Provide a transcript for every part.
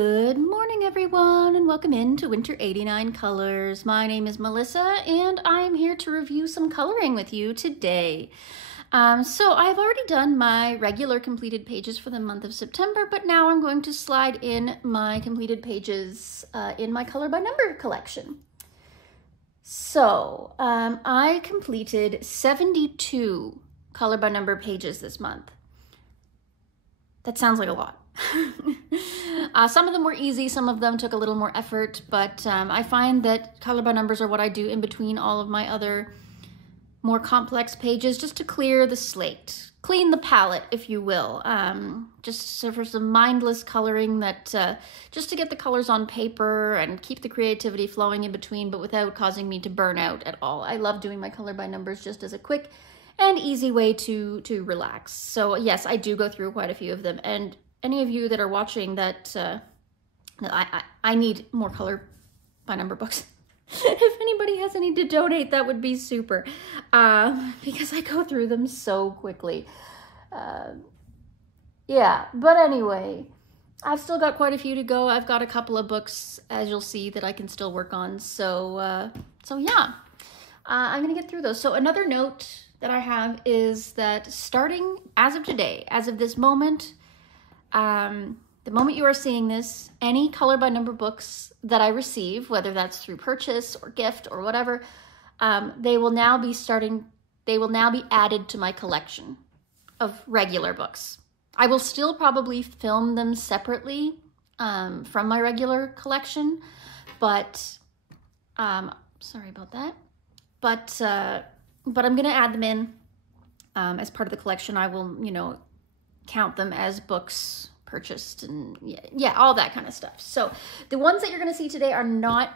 Good morning, everyone, and welcome into Winter 89 Colors. My name is Melissa, and I am here to review some coloring with you today. So I've already done my regular completed pages for the month of September, but now I'm going to slide in my completed pages in my color by number collection. So I completed 72 color by number pages this month. That sounds like a lot. Some of them were easy, some of them took a little more effort, but I find that color by numbers are what I do in between all of my other more complex pages, just to clear the slate, clean the palette, if you will. Just for some mindless coloring that, just to get the colors on paper and keep the creativity flowing in between, but without causing me to burn out at all. I love doing my color by numbers just as a quick and easy way to relax. So yes, I do go through quite a few of them, and any of you that are watching that, I need more color by number books. If anybody has any to donate, that would be super, because I go through them so quickly. Yeah, but anyway, I've still got quite a few to go. I've got a couple of books, as you'll see, that I can still work on. So yeah, I'm gonna get through those. So another note that I have is that starting as of today, as of this moment, the moment you are seeing this, any color by number books that I receive, whether that's through purchase or gift or whatever, they will now be added to my collection of regular books. I will still probably film them separately from my regular collection, but sorry about that. But I'm gonna add them in as part of the collection. I will, you know, count them as books purchased and yeah, all that kind of stuff. So the ones that you're going to see today are not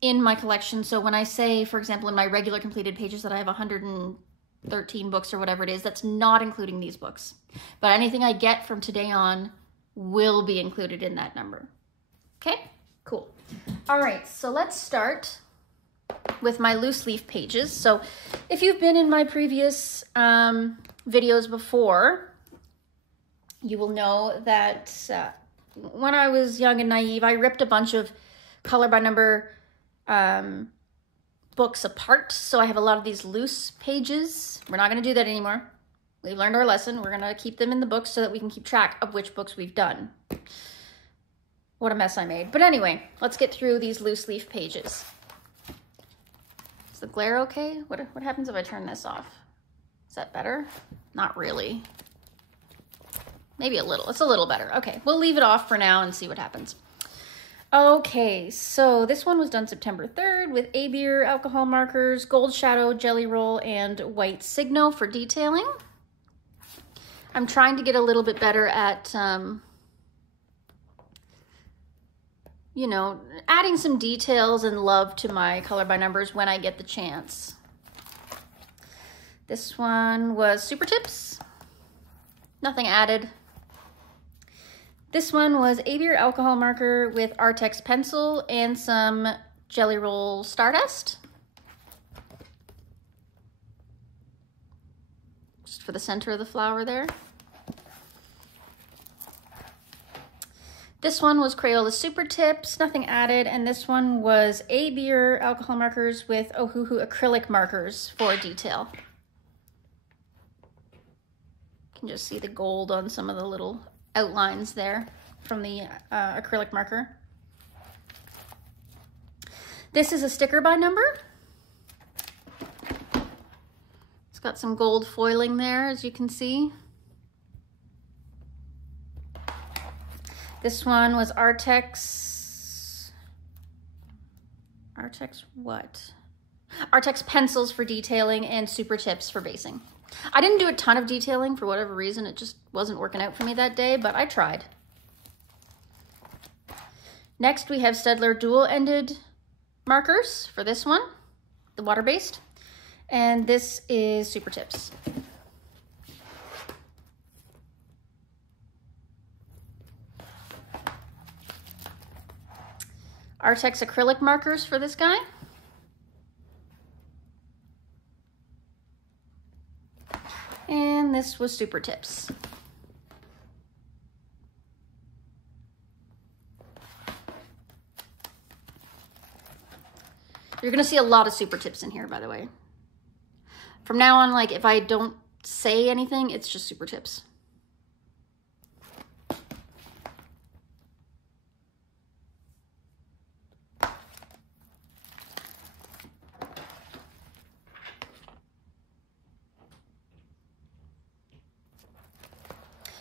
in my collection. So when I say, for example, in my regular completed pages that I have 113 books or whatever it is, that's not including these books. But anything I get from today on will be included in that number. Okay, cool. All right, so let's start with my loose leaf pages. So if you've been in my previous videos before, you will know that when I was young and naive, I ripped a bunch of color by number books apart. So I have a lot of these loose pages. We're not going to do that anymore. We've learned our lesson. We're going to keep them in the books so that we can keep track of which books we've done. What a mess I made. But anyway, let's get through these loose leaf pages. Is the glare okay? What happens if I turn this off? Is that better? Not really. Maybe a little. It's a little better. Okay, we'll leave it off for now and see what happens. Okay, so this one was done September 3rd with A-Beer alcohol markers, gold shadow, jelly roll, and white signo for detailing. I'm trying to get a little bit better at, you know, adding some details and love to my color by numbers when I get the chance. This one was Super Tips. Nothing added. This one was A-Beer alcohol marker with Artex pencil and some jelly roll stardust. Just for the center of the flower there. This one was Crayola Super Tips, nothing added. And this one was A-Beer alcohol markers with Ohuhu acrylic markers for detail. You can just see the gold on some of the little outlines there from the acrylic marker. This is a sticker by number. It's got some gold foiling there, as you can see. This one was Artex what? Artex pencils for detailing and Super Tips for basing. I didn't do a ton of detailing for whatever reason. It just wasn't working out for me that day, but I tried. Next, we have Staedtler dual-ended markers for this one, the water-based, and this is Super Tips. Artex acrylic markers for this guy. And this was Super Tips. You're gonna see a lot of super tips in here, by the way. From now on, like if I don't say anything, it's just super tips.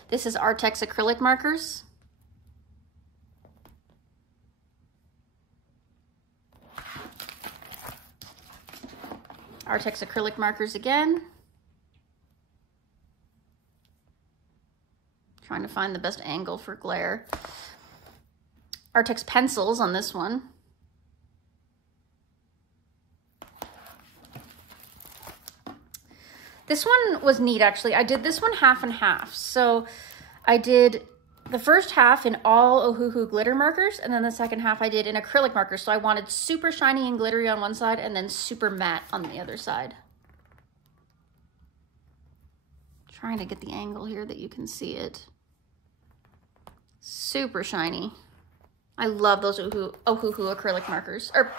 This is Artex acrylic markers. Artex acrylic markers again. Trying to find the best angle for glare. Artex pencils on this one. This one was neat, actually. I did this one half and half. So I did the first half in all Ohuhu glitter markers, and then the second half I did in acrylic markers. So I wanted super shiny and glittery on one side and then super matte on the other side. Trying to get the angle here that you can see it. Super shiny. I love those Ohuhu acrylic markers, or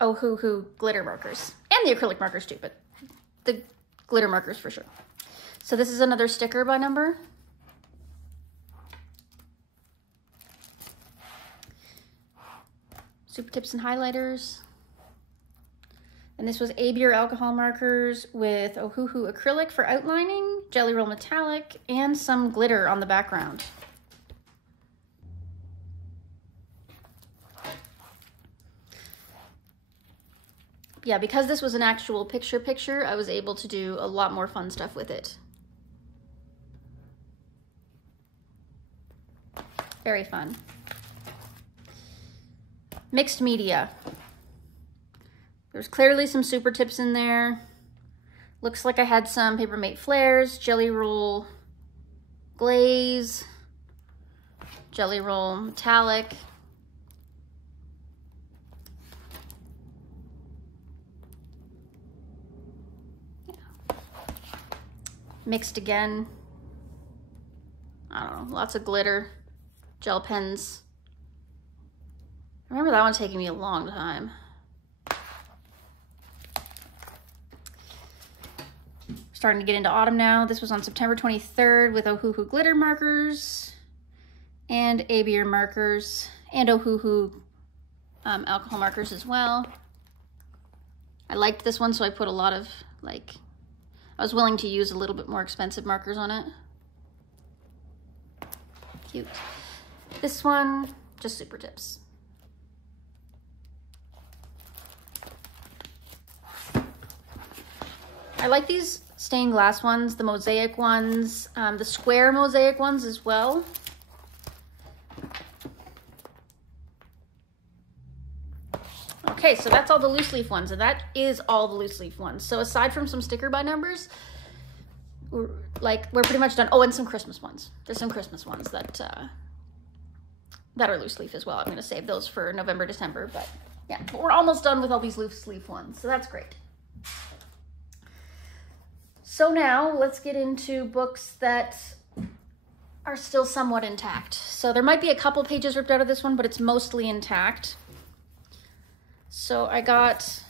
Ohuhu glitter markers. And the acrylic markers too, but the glitter markers for sure. So this is another sticker by number. Super tips and highlighters. And this was A-Beer alcohol markers with Ohuhu acrylic for outlining, Jelly Roll metallic, and some glitter on the background. Yeah, because this was an actual picture, I was able to do a lot more fun stuff with it. Very fun. Mixed media. There's clearly some super tips in there. Looks like I had some Paper Mate flares, Jelly Roll glaze, Jelly Roll metallic. Mixed again. I don't know, lots of glitter, gel pens. I remember that one taking me a long time. Starting to get into autumn now. This was on September 23rd with Ohuhu glitter markers and A-Beer markers and Ohuhu alcohol markers as well. I liked this one, so I put a lot of, like, I was willing to use a little bit more expensive markers on it. Cute. This one, just super tips. I like these stained glass ones, the mosaic ones, the square mosaic ones as well. Okay, so that's all the loose leaf ones, and that is all the loose leaf ones. So aside from some sticker by numbers, we're pretty much done. Oh, and some Christmas ones. There's some Christmas ones that are loose leaf as well. I'm gonna save those for November, December, but yeah, but we're almost done with all these loose leaf ones, so that's great. So now let's get into books that are still somewhat intact. So there might be a couple pages ripped out of this one, but it's mostly intact. So I got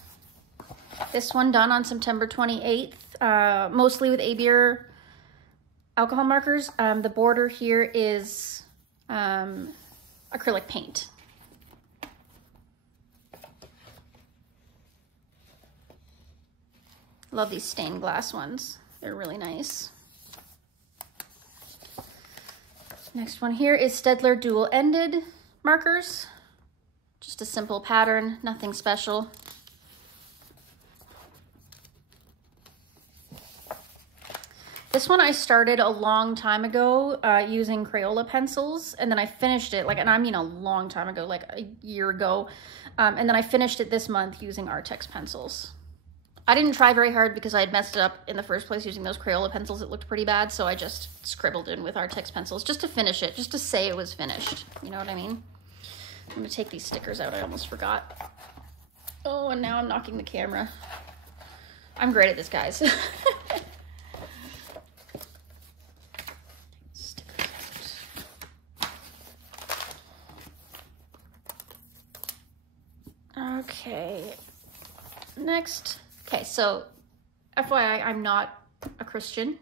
this one done on September 28th, mostly with A-Beer alcohol markers. The border here is acrylic paint. Love these stained glass ones. They're really nice. Next one here is Staedtler dual-ended markers. Just a simple pattern, nothing special. This one I started a long time ago using Crayola pencils, and then I finished it, and I mean a long time ago, like a year ago, and then I finished it this month using Artex pencils. I didn't try very hard because I had messed it up in the first place using those Crayola pencils. It looked pretty bad, so I just scribbled in with Artex pencils just to finish it, just to say it was finished. You know what I mean? I'm gonna take these stickers out. I almost forgot. Oh, and now I'm knocking the camera. I'm great at this, guys. Okay, next. Okay, so FYI, I'm not a Christian.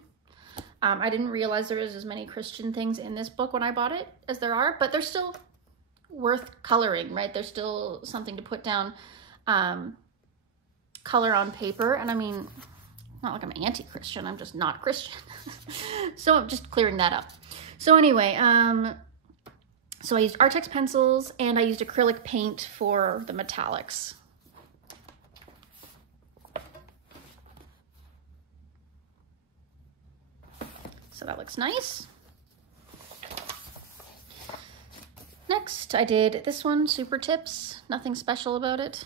I didn't realize there was as many Christian things in this book when I bought it as there are, but they're still worth coloring, right? There's still something to put down color on paper. And I mean, not like I'm anti-Christian, I'm just not Christian. So I'm just clearing that up. So anyway, so I used Artex pencils and I used acrylic paint for the metallics. So that looks nice. Next, I did this one, Super Tips. Nothing special about it.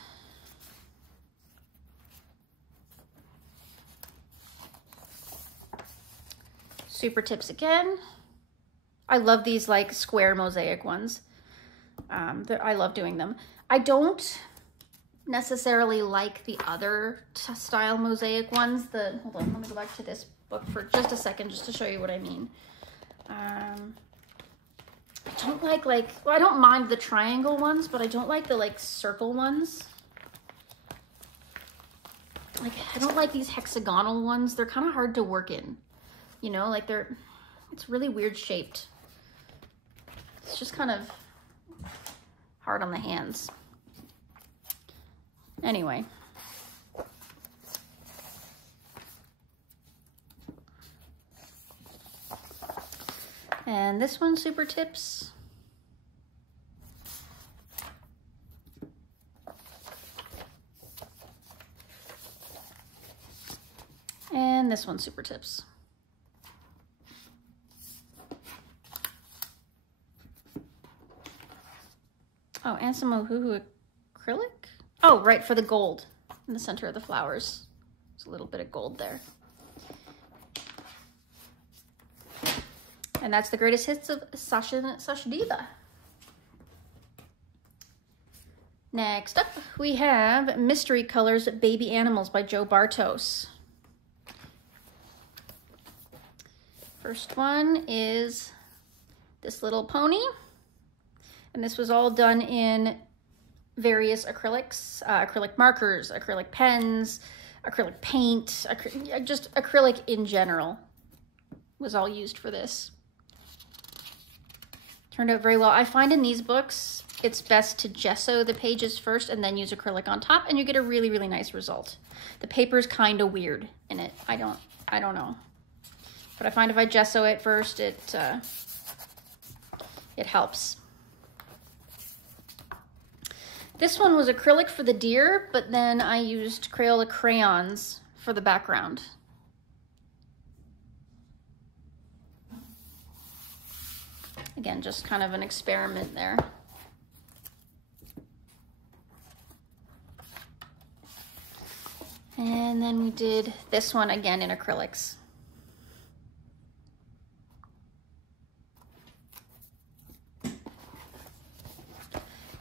Super Tips again. I love these like square mosaic ones. I love doing them. I don't necessarily like the other style mosaic ones. Hold on, let me go back to this book for just a second just to show you what I mean. I don't like well, I don't mind the triangle ones, but I don't like the like circle ones. Like I don't like these hexagonal ones. They're kind of hard to work in. You know, like it's really weird shaped. It's just kind of hard on the hands. Anyway. And this one, Super Tips. And this one, Super Tips. Oh, and some Ohuhu acrylic? Oh, right, for the gold in the center of the flowers. There's a little bit of gold there. And that's the greatest hits of Sachin and Sachdiva. Next up, we have Mystery Colors Baby Animals by Joe Bartos. First one is this little pony. And this was all done in various acrylics, acrylic markers, acrylic pens, acrylic paint, just acrylic in general was all used for this. Turned out very well. I find in these books, it's best to gesso the pages first and then use acrylic on top, and you get a really, really nice result. The paper's kind of weird in it. I don't know. But I find if I gesso it first, it helps. This one was acrylic for the deer, but then I used Crayola crayons for the background. Again, just kind of an experiment there. And then we did this one again in acrylics.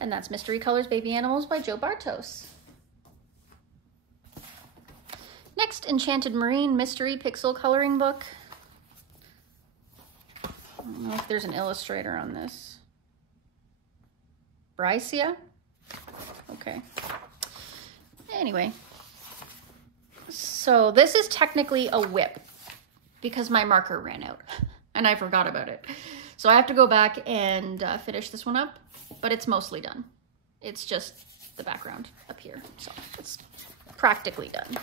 And that's Mystery Colors Baby Animals by Joe Bartos. Next, Enchanted Marine Mystery Pixel Coloring Book. I don't know if there's an illustrator on this. Brycia? Okay. Anyway. So this is technically a whip because my marker ran out and I forgot about it. So I have to go back and finish this one up. But it's mostly done. It's just the background up here. So it's practically done.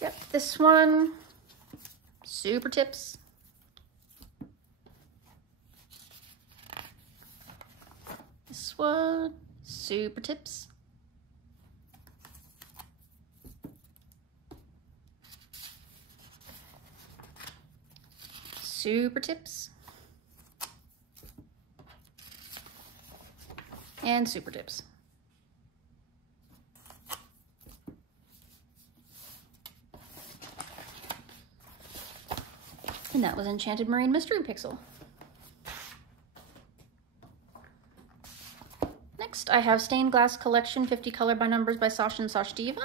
Yep, this one, Super Tips. This one, Super Tips. Super Tips. And Super Tips. And that was Enchanted Marine Mystery Pixel. Next, I have Stained Glass Collection 50 Color by Numbers by Sachin and Sachdiva.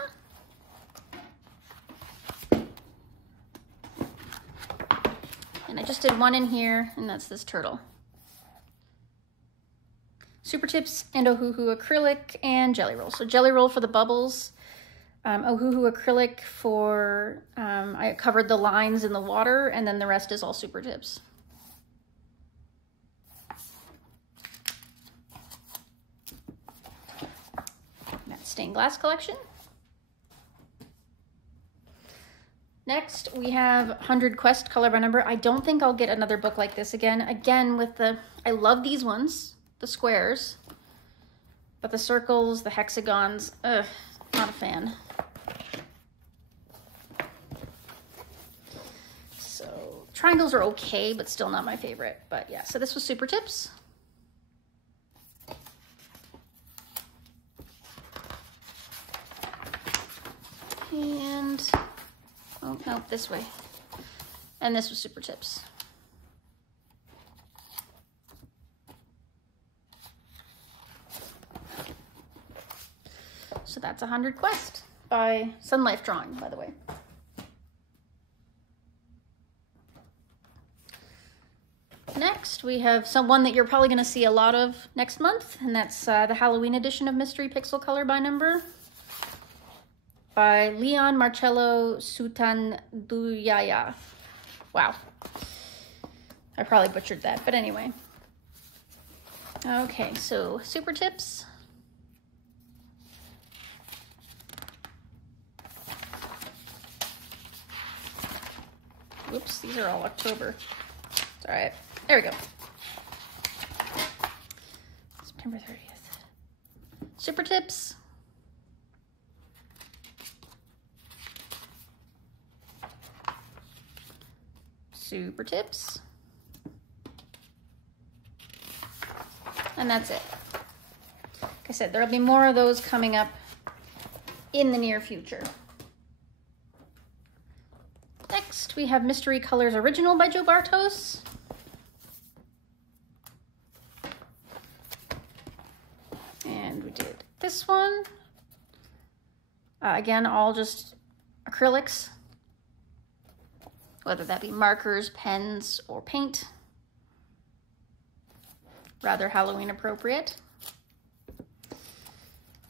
And I just did one in here, and that's this turtle. Super Tips and Ohuhu acrylic and Jelly Roll. So Jelly Roll for the bubbles, Ohuhu acrylic for, I covered the lines in the water, and then the rest is all Super Tips. That's stained glass collection. Next, we have 100 Quest color by number. I don't think I'll get another book like this again. Again, with the, I love these ones, the squares, but the circles, the hexagons, ugh, not a fan. So triangles are okay, but still not my favorite. But yeah, so this was Super Tips. And, oh no, this way. And this was Super Tips. So that's 100 Quest by Sun Life Drawing, by the way. Next, we have one that you're probably going to see a lot of next month, and that's the Halloween edition of Mystery Pixel Color by Number by Leon Marcello Sutanduyaya. Wow. I probably butchered that, but anyway. Okay, so Super Tips. Whoops, these are all October. It's all right. There we go. September 30th. Super Tips. Super Tips. And that's it. Like I said, there'll be more of those coming up in the near future. Next, we have Mystery Colors Original by Joe Bartos. And we did this one. Again, all just acrylics, whether that be markers, pens, or paint. Rather Halloween appropriate.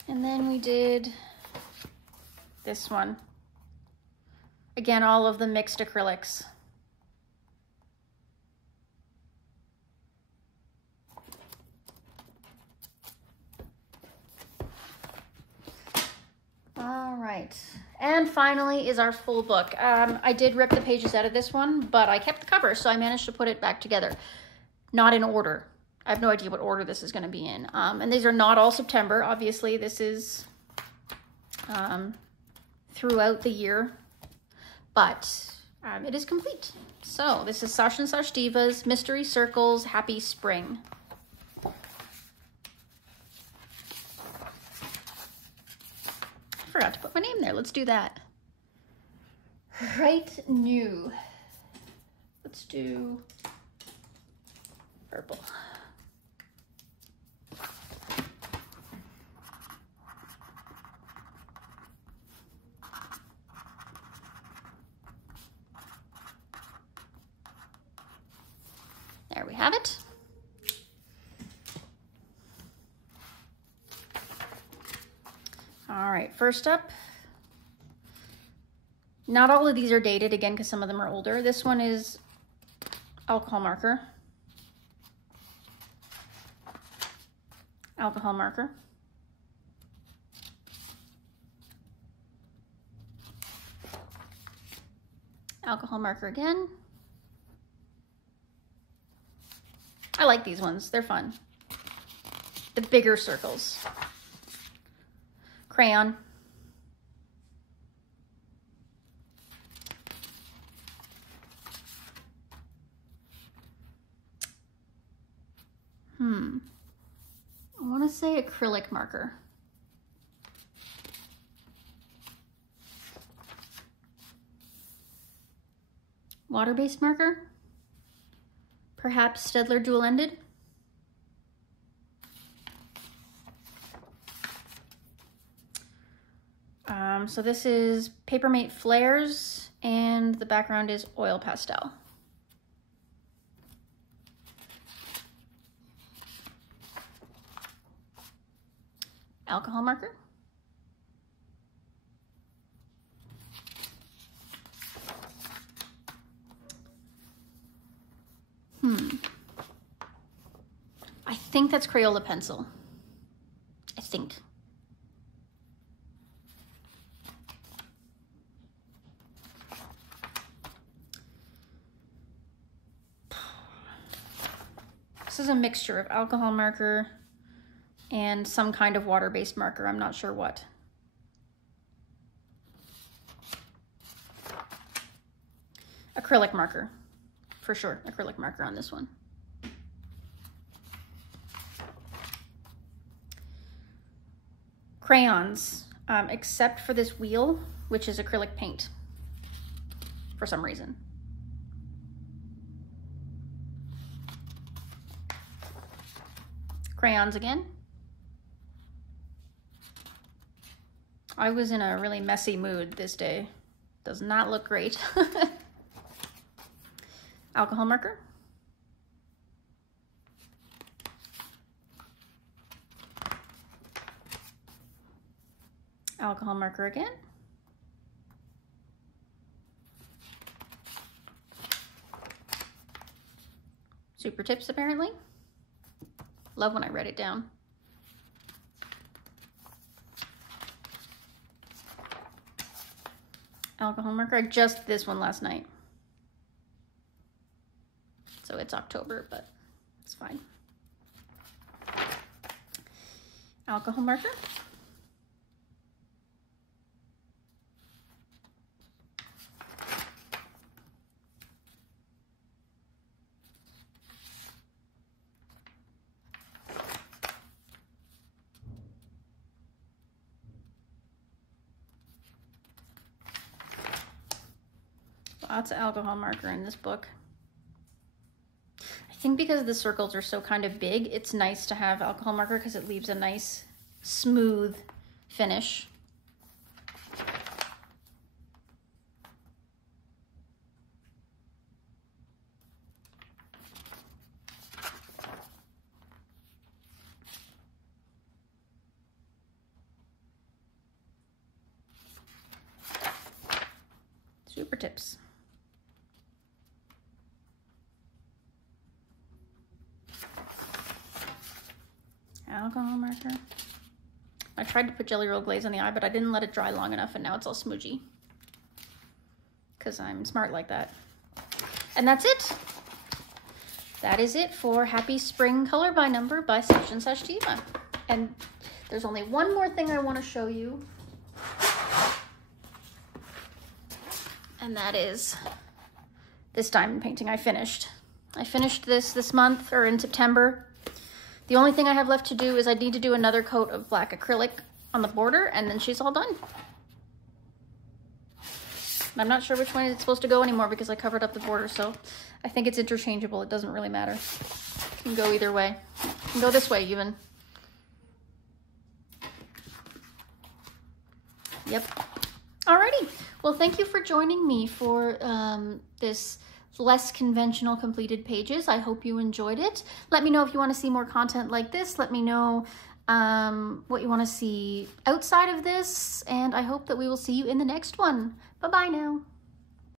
And then we did this one. Again, all of the mixed acrylics. All right, and finally is our full book. I did rip the pages out of this one, but I kept the cover, so I managed to put it back together. Not in order. I have no idea what order this is going to be in. And these are not all September. Obviously, this is throughout the year, but it is complete. So this is Sachin and Sachdiva's Mystery Circles Happy Spring. I forgot to put my name there. Let's do that. Right new. Let's do purple. There we have it. All right, first up, not all of these are dated, again, because some of them are older. This one is alcohol marker. Alcohol marker. Alcohol marker again. I like these ones, they're fun. The bigger circles. Crayon. I want to say acrylic marker. Water-based marker. Perhaps Staedtler dual-ended. So this is Papermate Flares, and the background is oil pastel. Alcohol marker. I think that's Crayola pencil. I think. This is a mixture of alcohol marker and some kind of water-based marker. I'm not sure what. Acrylic marker, for sure. Acrylic marker on this one. Crayons, except for this wheel, which is acrylic paint for some reason. Crayons again. I was in a really messy mood this day. Does not look great. Alcohol marker. Alcohol marker again. Super tips apparently. Love when I write it down. Alcohol marker. I just did this one last night. So it's October, but it's fine. Alcohol marker. Lots of alcohol marker in this book. I think because the circles are so kind of big, it's nice to have alcohol marker because it leaves a nice smooth finish. Super tips. Alcohol marker. I tried to put Jelly Roll glaze on the eye, but I didn't let it dry long enough, and now it's all smudgy. Because I'm smart like that. And that's it. That is it for Happy Spring Color by Number by Sachin Sachdiva. And there's only one more thing I want to show you. And that is this diamond painting I finished. I finished this month, or in September. The only thing I have left to do is I need to do another coat of black acrylic on the border, and then she's all done. I'm not sure which one it's supposed to go anymore because I covered up the border, so I think it's interchangeable. It doesn't really matter. It can go either way. It can go this way even. Yep. Alrighty. Well, thank you for joining me for this less conventional completed pages. I hope you enjoyed it. Let me know if you want to see more content like this. Let me know what you want to see outside of this, and I hope that we will see you in the next one. Bye-bye now.